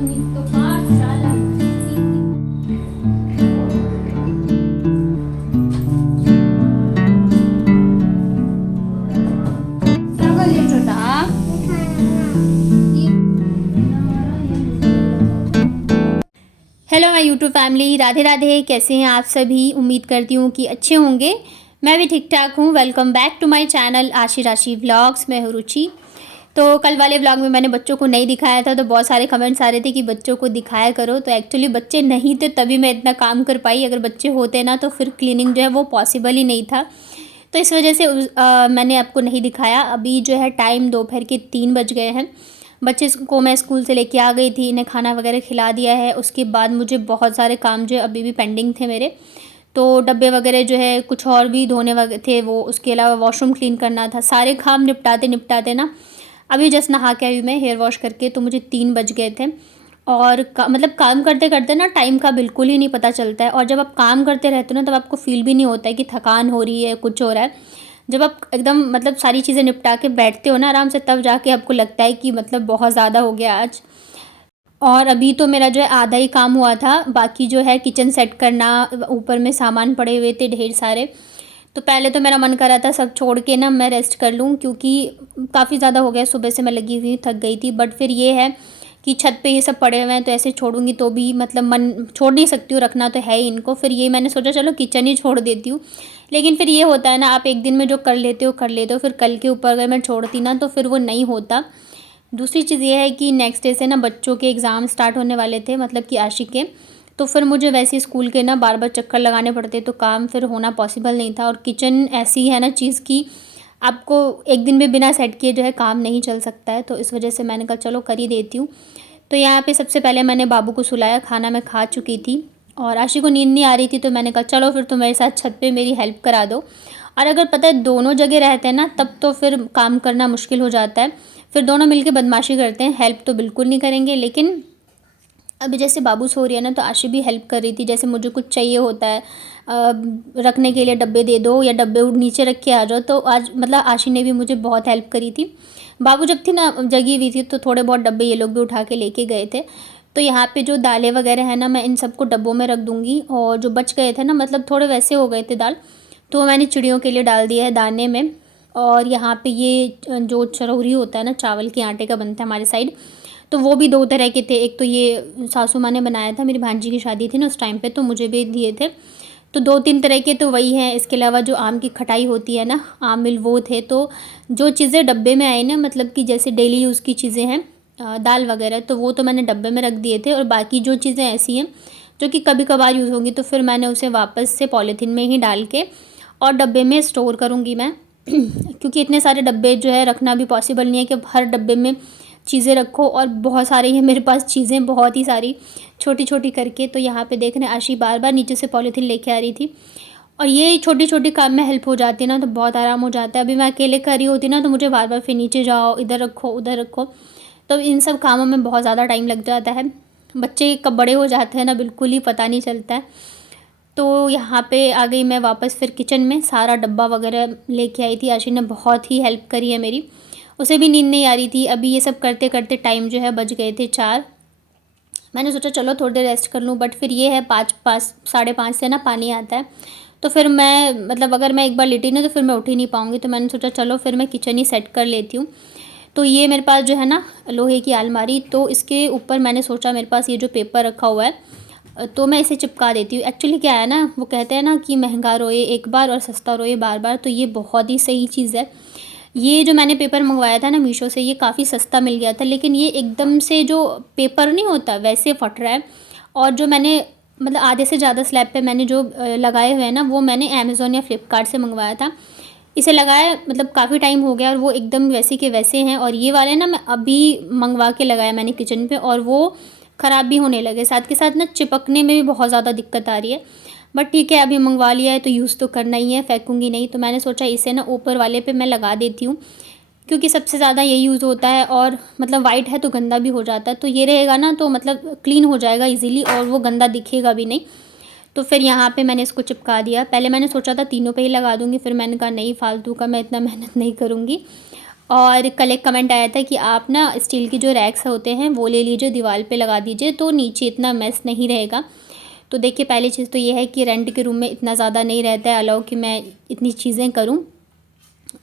तो माशाल्लाह क्या कर रही हो छोटा? Hello my YouTube family, Radhe Radhe. कैसे हैं आप सभी? उम्मीद करती हूँ कि अच्छे होंगे। मैं भी ठीक ठाक हूँ। Welcome back to my channel Aashi Rashi vlogs. मैं हूँ रुचि। तो कल वाले व्लॉग में मैंने बच्चों को नहीं दिखाया था, तो बहुत सारे कमेंट्स आ रहे थे कि बच्चों को दिखाया करो। तो एक्चुअली बच्चे नहीं थे तभी मैं इतना काम कर पाई। अगर बच्चे होते ना तो फिर क्लीनिंग जो है वो पॉसिबल ही नहीं था। तो इस वजह से मैंने आपको नहीं दिखाया। अभी जो है टाइम दोपहर के 3 बज गए हैं। बच्चे को मैं स्कूल से लेके आ गई थी, इन्हें खाना वगैरह खिला दिया है। उसके बाद मुझे बहुत सारे काम जो है अभी भी पेंडिंग थे मेरे। तो डब्बे वगैरह जो है कुछ और भी धोने वगैरह थे वो, उसके अलावा वॉशरूम क्लीन करना था। सारे काम निपटाते निपटाते ना अभी जस्ट नहा के आई मैं हेयर वॉश करके, तो मुझे 3 बज गए थे। और मतलब काम करते करते ना टाइम का बिल्कुल ही नहीं पता चलता है। और जब आप काम करते रहते हो ना तब आपको फील भी नहीं होता है कि थकान हो रही है, कुछ हो रहा है। जब आप एकदम मतलब सारी चीज़ें निपटा के बैठते हो ना आराम से, तब जाके आपको लगता है कि मतलब बहुत ज़्यादा हो गया आज। और अभी तो मेरा जो है आधा ही काम हुआ था, बाकी जो है किचन सेट करना, ऊपर में सामान पड़े हुए थे ढेर सारे। तो पहले तो मेरा मन कर रहा था सब छोड़ के ना मैं रेस्ट कर लूँ, क्योंकि काफ़ी ज़्यादा हो गया, सुबह से मैं लगी हुई थक गई थी। बट फिर ये है कि छत पे ये सब पड़े हुए हैं तो ऐसे छोड़ूंगी तो भी मतलब मन छोड़ नहीं सकती हूँ, रखना तो है ही इनको। फिर ये मैंने सोचा चलो किचन ही छोड़ देती हूँ। लेकिन फिर ये होता है ना, आप एक दिन में जो कर लेते हो, फिर कल के ऊपर अगर मैं छोड़ती ना तो फिर वो नहीं होता। दूसरी चीज़ ये है कि नेक्स्ट डे से ना बच्चों के एग्ज़ाम स्टार्ट होने वाले थे, मतलब कि आशिक के। तो फिर मुझे वैसे स्कूल के ना बार बार चक्कर लगाने पड़ते, तो काम फिर होना पॉसिबल नहीं था। और किचन ऐसी है ना चीज़ की आपको एक दिन में बिना सेट किए जो है काम नहीं चल सकता है। तो इस वजह से मैंने कहा चलो कर ही देती हूँ। तो यहाँ पे सबसे पहले मैंने बाबू को सुलाया, खाना मैं खा चुकी थी और आशी को नींद नहीं आ रही थी, तो मैंने कहा चलो फिर तुम मेरे साथ छत पे मेरी हेल्प करा दो। और अगर पता है दोनों जगह रहते हैं ना तब तो फिर काम करना मुश्किल हो जाता है। फिर दोनों मिलके बदमाशी करते हैं, हेल्प तो बिल्कुल नहीं करेंगे। लेकिन अभी जैसे बाबू सो रही है ना तो आशी भी हेल्प कर रही थी। जैसे मुझे कुछ चाहिए होता है रखने के लिए, डब्बे दे दो या डब्बे नीचे रख के आ जाओ, तो आज मतलब आशी ने भी मुझे बहुत हेल्प करी थी। बाबू जब थी ना जगी हुई थी तो थोड़े बहुत डब्बे ये लोग भी उठा के लेके गए थे। तो यहाँ पे जो दालें वगैरह है ना मैं इन सबको डब्बों में रख दूँगी। और जो बच गए थे ना मतलब थोड़े वैसे हो गए थे दाल, तो मैंने चिड़ियों के लिए डाल दिया है दाने में। और यहाँ पे ये जो चरौरी होता है ना चावल के आटे का बनता है हमारे साइड, तो वो भी 2 तरह के थे। एक तो ये सासू माँ ने बनाया था, मेरी भांजी की शादी थी ना उस टाइम पे, तो मुझे भी दिए थे। तो 2-3 तरह के तो वही हैं। इसके अलावा जो आम की खटाई होती है ना, आमिल, वो थे। तो जो चीज़ें डब्बे में आई ना मतलब कि जैसे डेली यूज़ की चीज़ें हैं दाल वगैरह, तो वो तो मैंने डब्बे में रख दिए थे। और बाकी जो चीज़ें ऐसी हैं जो कि कभी कभार यूज़ होंगी तो फिर मैंने उसे वापस से पॉलीथीन में ही डाल के और डब्बे में स्टोर करूँगी मैं। क्योंकि इतने सारे डब्बे जो है रखना भी पॉसिबल नहीं है कि हर डब्बे में चीज़ें रखो। और बहुत सारे हैं मेरे पास चीज़ें, बहुत ही सारी छोटी छोटी करके। तो यहाँ पे देख रहे हैं आशी बार बार नीचे से पॉलीथीन लेके आ रही थी। और ये छोटी छोटी काम में हेल्प हो जाती है ना तो बहुत आराम हो जाता है। अभी मैं अकेले कर रही होती ना तो मुझे बार बार फिर नीचे जाओ, इधर रखो, उधर रखो, तो इन सब कामों में बहुत ज़्यादा टाइम लग जाता है। बच्चे कब बड़े हो जाते हैं ना बिल्कुल ही पता नहीं चलता है। तो यहाँ पे आ गई मैं वापस फिर किचन में, सारा डब्बा वगैरह लेके आई थी। आशी ने बहुत ही हेल्प करी है मेरी, उसे भी नींद नहीं आ रही थी। अभी ये सब करते करते टाइम जो है बज गए थे 4। मैंने सोचा चलो थोड़ी देर रेस्ट कर लूँ, बट फिर ये है 5 साढ़े 5 से ना पानी आता है। तो फिर मैं मतलब अगर मैं एक बार लेटी ना तो फिर मैं उठ ही नहीं पाऊँगी। तो मैंने सोचा चलो फिर मैं किचन ही सेट कर लेती हूँ। तो ये मेरे पास जो है ना लोहे की अलमारी, तो इसके ऊपर मैंने सोचा मेरे पास ये जो पेपर रखा हुआ है तो मैं इसे चिपका देती हूँ। एक्चुअली क्या है ना, वो कहते हैं ना कि महंगा रोए एक बार और सस्ता रोए बार बार, तो ये बहुत ही सही चीज़ है। ये जो मैंने पेपर मंगवाया था ना मीशो से, ये काफ़ी सस्ता मिल गया था, लेकिन ये एकदम से जो पेपर नहीं होता वैसे फट रहा है। और जो मैंने मतलब आधे से ज़्यादा स्लैब पे मैंने जो लगाए हुए हैं ना, वो मैंने अमेज़ोन या फ्लिपकार्ट से मंगवाया था। इसे लगाया मतलब काफ़ी टाइम हो गया और वो एकदम वैसे के वैसे हैं। और ये वाले ना मैं अभी मंगवा के लगाया मैंने किचन पे, और वो ख़राब भी होने लगे। साथ के साथ ना चिपकने में भी बहुत ज़्यादा दिक्कत आ रही है। बट ठीक है, अभी मंगवा लिया है तो यूज़ तो करना ही है, फेंकूँगी नहीं। तो मैंने सोचा इसे ना ऊपर वाले पे मैं लगा देती हूँ, क्योंकि सबसे ज़्यादा यही यूज़ होता है। और मतलब वाइट है तो गंदा भी हो जाता है, तो ये रहेगा ना तो मतलब क्लीन हो जाएगा इजीली और वो गंदा दिखेगा भी नहीं। तो फिर यहाँ पे मैंने इसको चिपका दिया। पहले मैंने सोचा था तीनों पे ही लगा दूँगी, फिर मैंने कहा नहीं, फालतू का मैं इतना मेहनत नहीं करूँगी। और कल एक कमेंट आया था कि आप ना स्टील की जो रैक्स होते हैं वो ले लीजिए, दीवार पे लगा दीजिए, तो नीचे इतना मेस नहीं रहेगा। तो देखिए पहली चीज़ तो ये है कि रेंट के रूम में इतना ज़्यादा नहीं रहता है अलाउ कि मैं इतनी चीज़ें करूँ।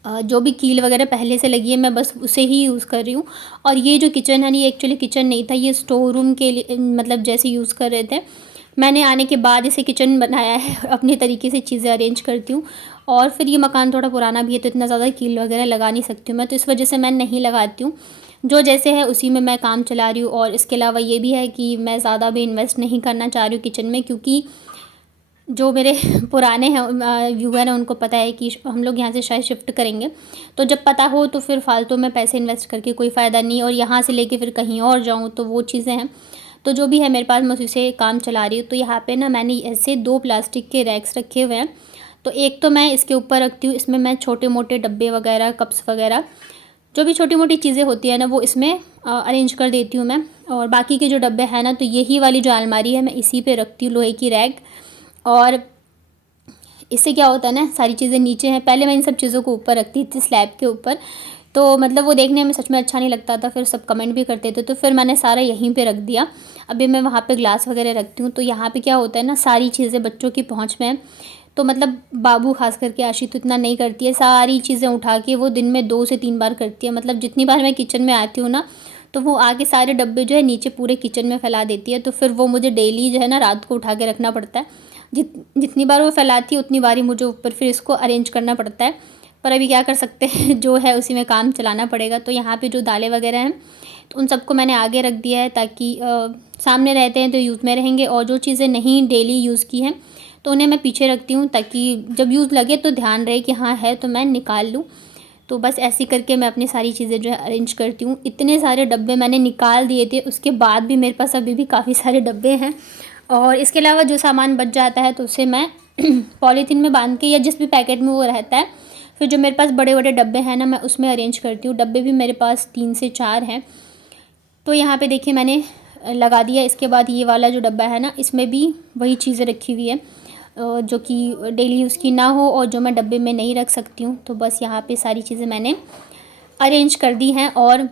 जो भी कील वगैरह पहले से लगी है मैं बस उसे ही यूज़ कर रही हूँ। और ये जो किचन है ना, ये एक्चुअली किचन नहीं था, ये स्टोर रूम के लिए मतलब जैसे यूज़ कर रहे थे। मैंने आने के बाद इसे किचन बनाया है, अपने तरीके से चीज़ें अरेंज करती हूँ। और फिर ये मकान थोड़ा पुराना भी है तो इतना ज़्यादा कील वगैरह लगा नहीं सकती हूँ मैं, तो इस वजह से मैं नहीं लगाती हूँ। जो जैसे है उसी में मैं काम चला रही हूँ। और इसके अलावा ये भी है कि मैं ज़्यादा भी इन्वेस्ट नहीं करना चाह रही हूँ किचन में, क्योंकि जो मेरे पुराने हैं व्यूअर हैं उनको पता है कि हम लोग यहाँ से शायद शिफ्ट करेंगे। तो जब पता हो तो फिर फालतू में पैसे इन्वेस्ट करके कोई फ़ायदा नहीं, और यहाँ से लेके फिर कहीं और जाऊँ तो वो चीज़ें हैं। तो जो भी है मेरे पास मैं उसी से काम चला रही हूँ। तो यहाँ पे ना मैंने ऐसे 2 प्लास्टिक के रैक्स रखे हुए हैं। तो एक तो मैं इसके ऊपर रखती हूँ, इसमें मैं छोटे मोटे डब्बे वगैरह, कप्स वगैरह, जो भी छोटी मोटी चीज़ें होती है ना वो इसमें अरेंज कर देती हूँ मैं। और बाकी के जो डब्बे हैं ना, तो यही वाली जो अलमारी है मैं इसी पे रखती हूँ, लोहे की रैक। और इससे क्या होता है ना, सारी चीज़ें नीचे हैं। पहले मैं इन सब चीज़ों को ऊपर रखती थी स्लैब के ऊपर, तो मतलब वो देखने में सच में अच्छा नहीं लगता था, फिर सब कमेंट भी करते थे, तो फिर मैंने सारा यहीं पे रख दिया। अभी मैं वहाँ पे ग्लास वगैरह रखती हूँ। तो यहाँ पे क्या होता है ना, सारी चीज़ें बच्चों की पहुँच में है। तो मतलब बाबू खास करके आशी तो इतना नहीं करती है, सारी चीज़ें उठा के वो दिन में 2 से 3 बार करती है। मतलब जितनी बार मैं किचन में आती हूँ ना, तो वो आके सारे डब्बे जो है नीचे पूरे किचन में फैला देती है। तो फिर वो मुझे डेली जो है ना रात को उठा के रखना पड़ता है। जितनी बार वो फैलाती है उतनी बार ही मुझे ऊपर फिर इसको अरेंज करना पड़ता है। पर अभी क्या कर सकते हैं, जो है उसी में काम चलाना पड़ेगा। तो यहाँ पे जो दालें वगैरह हैं तो उन सबको मैंने आगे रख दिया है, ताकि सामने रहते हैं तो यूज़ में रहेंगे। और जो चीज़ें नहीं डेली यूज़ की हैं तो उन्हें मैं पीछे रखती हूँ, ताकि जब यूज़ लगे तो ध्यान रहे कि हाँ है तो मैं निकाल लूँ। तो बस ऐसे करके मैं अपनी सारी चीज़ें जो है अरेंज करती हूँ। इतने सारे डब्बे मैंने निकाल दिए थे, उसके बाद भी मेरे पास अभी भी काफ़ी सारे डब्बे हैं। और इसके अलावा जो सामान बच जाता है तो उसे मैं पॉलीथीन में बांध के, या जिस भी पैकेट में वो रहता है, फिर जो मेरे पास बड़े बड़े डब्बे हैं ना मैं उसमें अरेंज करती हूँ। डब्बे भी मेरे पास 3 से 4 हैं। तो यहाँ पे देखिए मैंने लगा दिया। इसके बाद ये वाला जो डब्बा है ना, इसमें भी वही चीज़ें रखी हुई है जो कि डेली यूज़ की ना हो और जो मैं डब्बे में नहीं रख सकती हूँ। तो बस यहाँ पे सारी चीज़ें मैंने अरेंज कर दी हैं। और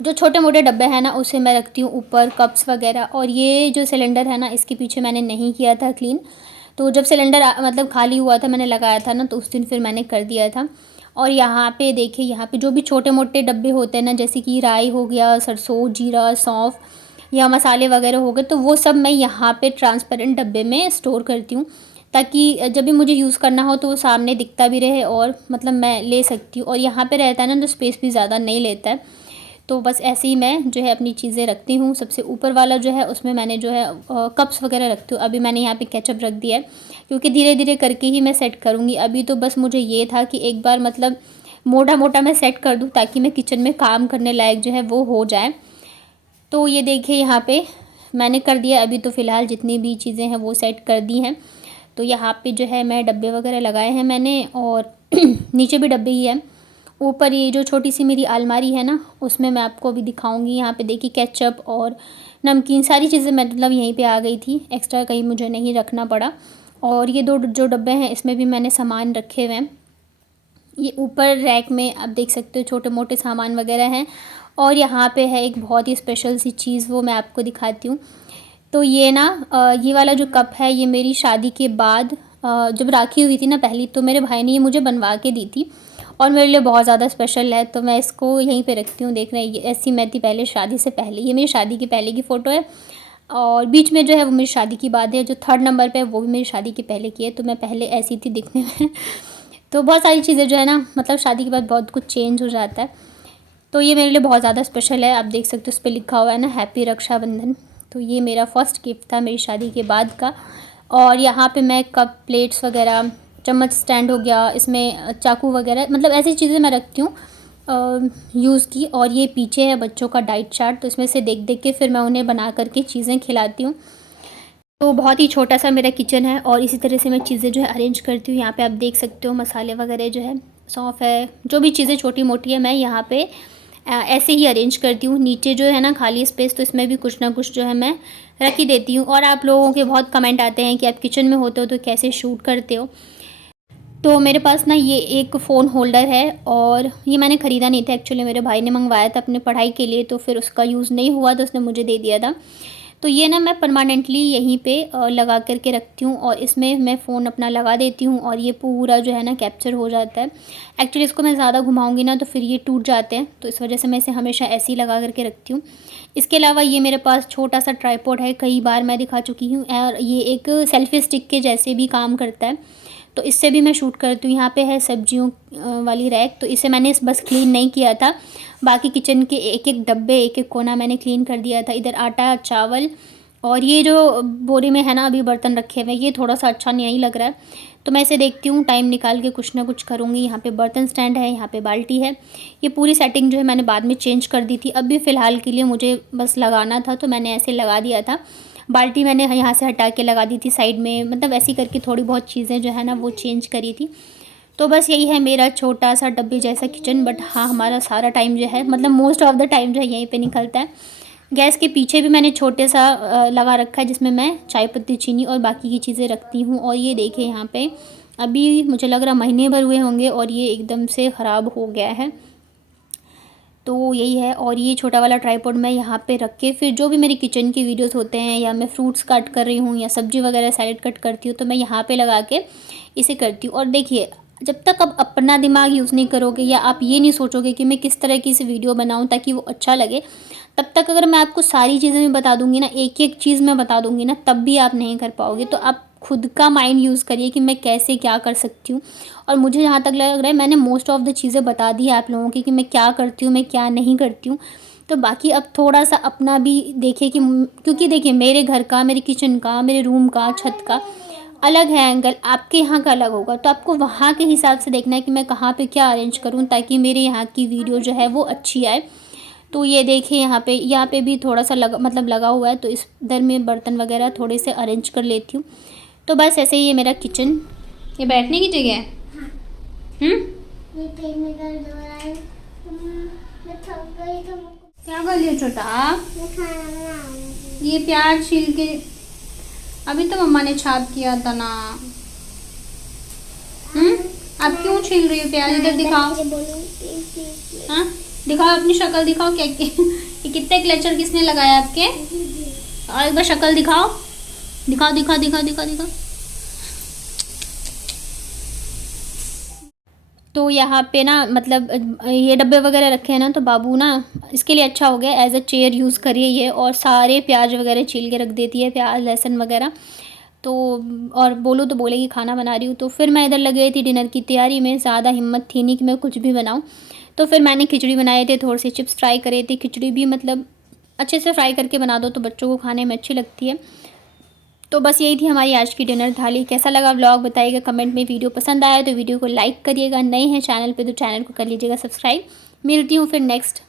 जो छोटे मोटे डब्बे हैं ना उसे मैं रखती हूँ ऊपर, कप्स वगैरह। और ये जो सिलेंडर है ना, इसके पीछे मैंने नहीं किया था क्लीन। तो जब सिलेंडर मतलब खाली हुआ था, मैंने लगाया था ना, तो उस दिन फिर मैंने कर दिया था। और यहाँ पे देखिए, यहाँ पे जो भी छोटे मोटे डब्बे होते हैं ना, जैसे कि राई हो गया, सरसों, जीरा, सौंफ या मसाले वगैरह हो गए, तो वो सब मैं यहाँ पे ट्रांसपेरेंट डब्बे में स्टोर करती हूँ, ताकि जब भी मुझे यूज़ करना हो तो वो सामने दिखता भी रहे और मतलब मैं ले सकती हूँ। और यहाँ पे रहता है ना तो स्पेस भी ज़्यादा नहीं लेता है। तो बस ऐसे ही मैं जो है अपनी चीज़ें रखती हूँ। सबसे ऊपर वाला जो है उसमें मैंने जो है कप्स वगैरह रखती हूँ। अभी मैंने यहाँ पे केचप रख दिया है, क्योंकि धीरे धीरे करके ही मैं सेट करूँगी। अभी तो बस मुझे ये था कि एक बार मतलब मोटा मोटा मैं सेट कर दूँ, ताकि मैं किचन में काम करने लायक जो है वो हो जाए। तो ये देखिए यहाँ पे मैंने कर दिया। अभी तो फ़िलहाल जितनी भी चीज़ें हैं वो सेट कर दी हैं। तो यहाँ पे जो है मैं डब्बे वगैरह लगाए हैं मैंने, और नीचे भी डब्बे ही हैं। ऊपर ये जो छोटी सी मेरी अलमारी है ना, उसमें मैं आपको अभी दिखाऊंगी। यहाँ पे देखिए केचप और नमकीन सारी चीज़ें मतलब यहीं पे आ गई थी, एक्स्ट्रा कहीं मुझे नहीं रखना पड़ा। और ये 2 जो डब्बे हैं इसमें भी मैंने सामान रखे हुए हैं। ये ऊपर रैक में आप देख सकते हो छोटे मोटे सामान वगैरह हैं। और यहाँ पे है एक बहुत ही स्पेशल सी चीज़, वो मैं आपको दिखाती हूँ। तो ये ना ये वाला जो कप है, ये मेरी शादी के बाद जब राखी हुई थी ना पहली, तो मेरे भाई ने ये मुझे बनवा के दी थी और मेरे लिए बहुत ज़्यादा स्पेशल है। तो मैं इसको यहीं पे रखती हूँ। देख रहे हैं, ये ऐसी मैं थी पहले शादी से पहले। ये मेरी शादी के पहले की फ़ोटो है, और बीच में जो है वो मेरी शादी की बात है। जो 3rd नंबर पे है वो भी मेरी शादी के पहले की है। तो मैं पहले ऐसी थी दिखने में। तो बहुत सारी चीज़ें जो है ना, मतलब शादी के बाद बहुत कुछ चेंज हो जाता है। तो ये मेरे लिए बहुत ज़्यादा स्पेशल है। आप देख सकते हो उस पर लिखा हुआ है ना, हैप्पी रक्षाबंधन। तो ये मेरा फर्स्ट गिफ्ट था मेरी शादी के बाद का। और यहाँ पे मैं कप, प्लेट्स वगैरह, चम्मच स्टैंड हो गया, इसमें चाकू वगैरह, मतलब ऐसी चीज़ें मैं रखती हूँ यूज़ की। और ये पीछे है बच्चों का डाइट चार्ट, तो इसमें से देख देख के फिर मैं उन्हें बना करके चीज़ें खिलाती हूँ। तो बहुत ही छोटा सा मेरा किचन है और इसी तरह से मैं चीज़ें जो है अरेंज करती हूँ। यहाँ पे आप देख सकते हो मसाले वगैरह जो है, सौंफ है, जो भी चीज़ें छोटी मोटी है मैं यहाँ पे ऐसे ही अरेंज करती हूँ। नीचे जो है ना खाली स्पेस, तो इसमें भी कुछ ना कुछ जो है मैं रख ही देती हूँ। और आप लोगों के बहुत कमेंट आते हैं कि आप किचन में होते हो तो कैसे शूट करते हो। तो मेरे पास ना ये एक फ़ोन होल्डर है और ये मैंने ख़रीदा नहीं था एक्चुअली, मेरे भाई ने मंगवाया था अपने पढ़ाई के लिए, तो फिर उसका यूज़ नहीं हुआ तो उसने मुझे दे दिया था। तो ये ना मैं परमानेंटली यहीं पे लगा कर के रखती हूँ और इसमें मैं फ़ोन अपना लगा देती हूँ और ये पूरा जो है ना कैप्चर हो जाता है। एक्चुअली इसको मैं ज़्यादा घुमाऊँगी ना तो फिर ये टूट जाते हैं, तो इस वजह से मैं इसे हमेशा ऐसे ही लगा करके रखती हूँ। इसके अलावा ये मेरे पास छोटा सा ट्राइपॉड है, कई बार मैं दिखा चुकी हूँ, और ये एक सेल्फ़ी स्टिक के जैसे भी काम करता है, तो इससे भी मैं शूट करती हूँ। यहाँ पे है सब्जियों वाली रैक, तो इसे मैंने बस क्लीन नहीं किया था, बाकी किचन के एक एक डब्बे एक एक कोना मैंने क्लीन कर दिया था। इधर आटा, चावल और ये जो बोरी में है ना अभी बर्तन रखे हुए, ये थोड़ा सा अच्छा नहीं लग रहा है, तो मैं इसे देखती हूँ, टाइम निकाल के कुछ ना कुछ करूँगी। यहाँ पे बर्तन स्टैंड है, यहाँ पे बाल्टी है। ये पूरी सेटिंग जो है मैंने बाद में चेंज कर दी थी, अभी फ़िलहाल के लिए मुझे बस लगाना था तो मैंने ऐसे लगा दिया था। बाल्टी मैंने यहाँ से हटा के लगा दी थी साइड में, मतलब ऐसे करके थोड़ी बहुत चीज़ें जो है ना वो चेंज करी थी। तो बस यही है मेरा छोटा सा डब्बे जैसा किचन, बट हाँ हमारा सारा टाइम जो है, मतलब मोस्ट ऑफ द टाइम जो है यहीं पे निकलता है। गैस के पीछे भी मैंने छोटे सा लगा रखा है जिसमें मैं चाय पत्ती, चीनी और बाकी की चीज़ें रखती हूँ। और ये देखिए यहाँ पे अभी मुझे लग रहा महीने भर हुए होंगे और ये एकदम से ख़राब हो गया है, तो यही है। और ये छोटा वाला ट्राइपॉड मैं यहाँ पे रख के फिर जो भी मेरी किचन की वीडियोस होते हैं, या मैं फ्रूट्स कट कर रही हूँ या सब्ज़ी वगैरह सैलेड कट करती हूँ, तो मैं यहाँ पे लगा के इसे करती हूँ। और देखिए जब तक आप अपना दिमाग यूज़ नहीं करोगे या आप ये नहीं सोचोगे कि मैं किस तरह की इसे वीडियो बनाऊँ ताकि वो अच्छा लगे, तब तक अगर मैं आपको सारी चीज़ें मैं बता दूँगी ना, एक एक चीज़ मैं बता दूँगी ना, तब भी आप नहीं कर पाओगे। तो आप खुद का माइंड यूज़ करिए कि मैं कैसे क्या कर सकती हूँ। और मुझे जहाँ तक लग रहा है मैंने मोस्ट ऑफ़ द चीज़ें बता दी है आप लोगों की कि मैं क्या करती हूँ, मैं क्या नहीं करती हूँ। तो बाकी अब थोड़ा-सा अपना भी देखिए कि क्योंकि देखिए मेरे घर का, मेरे किचन का, मेरे रूम का, छत का अलग है एंगल, आपके यहाँ का अलग होगा। तो आपको वहाँ के हिसाब से देखना है कि मैं कहाँ पे क्या अरेंज करूँ ताकि मेरे यहाँ की वीडियो जो है वो अच्छी आए। तो ये देखिए यहाँ पे भी थोड़ा-सा लगा हुआ है, तो इस इधर में बर्तन वगैरह थोड़े से अरेंज कर लेती हूँ। तो बस ऐसे ही ये मेरा किचन, ये बैठने की जगह है। ये पेट में दर्द हो रहा है। मैं थक गई तो क्या कर लिया छोटा? मैं खाना बनाऊंगी। ये प्याज छील के अभी तो मम्मा ने छाप किया था ना। अब क्यों छील रही हो प्याज? इधर दिखाओ। हाँ दिखाओ, अपनी शक्ल दिखाओ। क्या ये कितने क्लेचर किसने लगाया आपके? और एक बार शक्ल दिखाओ, दिखाओ दिखाओ दिखाओ दिखाओ दिखाओ। तो यहाँ पे ना मतलब ये डब्बे वगैरह रखे हैं ना, तो बाबू ना इसके लिए अच्छा हो गया, एज अ चेयर यूज़ करिए ये, और सारे प्याज वगैरह छील के रख देती है, प्याज लहसुन वगैरह। तो और बोलूँ तो बोलेगी खाना बना रही हूँ। तो फिर मैं इधर लग गई थी डिनर की तैयारी में, ज़्यादा हिम्मत थी नहीं कि मैं कुछ भी बनाऊँ। तो फिर मैंने खिचड़ी बनाए थे, थोड़े से चिप्स फ्राई करे थे। खिचड़ी भी मतलब अच्छे से फ्राई करके बना दो तो बच्चों को खाने में अच्छी लगती है। तो बस यही थी हमारी आज की डिनर थाली। कैसा लगा व्लॉग बताइएगा कमेंट में। वीडियो पसंद आया तो वीडियो को लाइक करिएगा, नए हैं चैनल पे तो चैनल को कर लीजिएगा सब्सक्राइब। मिलती हूँ फिर नेक्स्ट